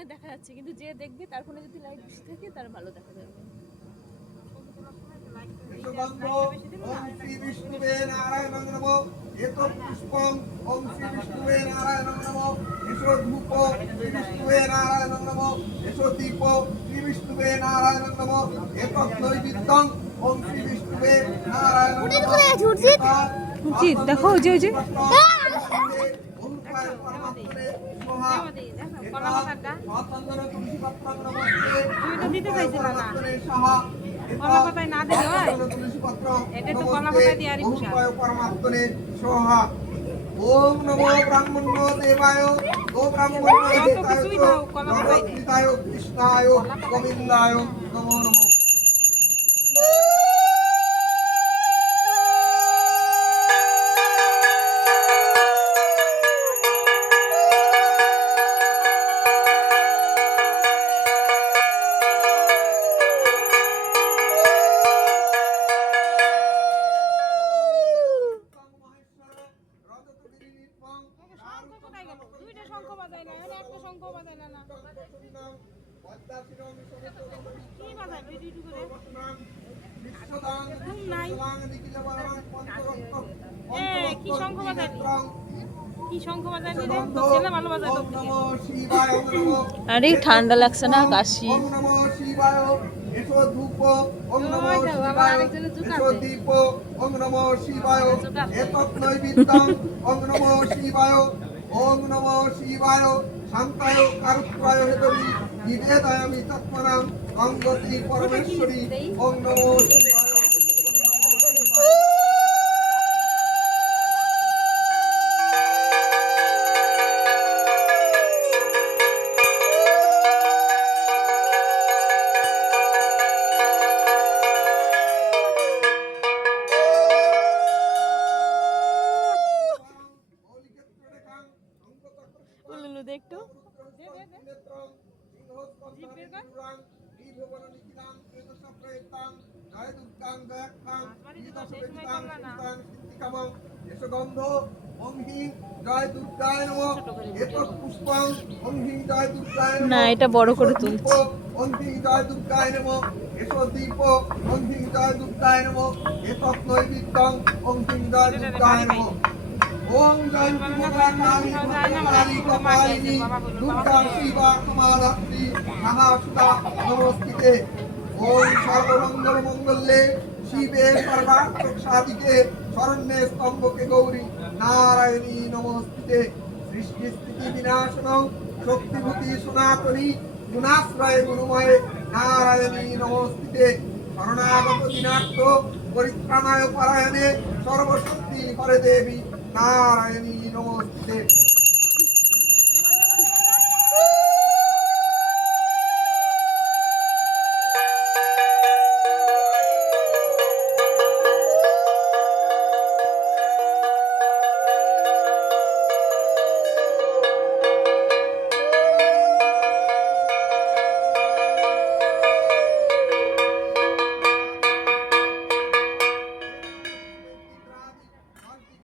ফোনে দেখা যাচ্ছে, কিন্তু যে দেখবে তার ফোনে যদি লাইট বেশি থাকে তার ভালো দেখা যাবে। ওম শ্রী বিষ্ণুবে নারায়ণং নমো এতো পুষ্পং ওম শ্রী বিষ্ণুবে নারায়ণং নমো এসো ধূপ শ্রী বিষ্ণুবে নারায়ণং নমো এসো দীপ শ্রী বিষ্ণুবে নারায়ণং নমো এতো নৈবেদ্যং ওম শ্রী বিষ্ণুবে নারায়ণং নমো উচিত দেখো ওই যে দিতে চাইছিল না কলা পাতায় না দিলে হয় এটা তো কলা পাতায় দিয়ে আরি পরমাত্মনে সোহা ওম নমো ব্রাহ্মণ্য দেবায় ও ব্রাহ্মণ্য দেবায় কৃষ্ণায় গোবিন্দায় নমো নমো। দুইটা শঙ্খ বাজাই না একটা শঙ্খ বাজাই না কি বাজাই দুইটু করে নাই কি শঙ্খ বাজাই কি শঙ্খ বাজাই রে তো ছেলে ভালো বাজাই তো আরে ঠান্ডা লাগছে না কাশি। ওম নমো শিবায় এসো ধূপ ওম নমো শিবায় এসো দীপ ওম নমো শিবায় এতৎ নৈবেদ্যং ওম নমো শিবায় ওম নমো শিবায় শান্তায় কারুত্রায় হেতবি নিবেদয়ামি তৎপরাম অঙ্গতি পরমেশ্বরী ওম নমো শিবায়। লুলু দেখতো না, এটা বড় করে তুলছি। ওম জয় দুর্গা কালী কালী কপালিনী দুর্গা শিবা কুমারাত্রি মহাসুতা নমস্তুতে। ওম সর্বমঙ্গল মঙ্গলে শিবে সর্বার্থ সাধিকে শরণ্যে স্তম্ভকে গৌরী নারায়ণী নমস্তুতে। সৃষ্টি স্থিতি বিনাশন শক্তিভূতি সনাতনী গুণাশ্রয় গুণময়ে নারায়ণী নমস্তুতে। শরণাগত দিনার্থ পরিত্রাণায় পরায়ণে সর্বশক্তি হরে দেবী নারায়ণী নমস্তে।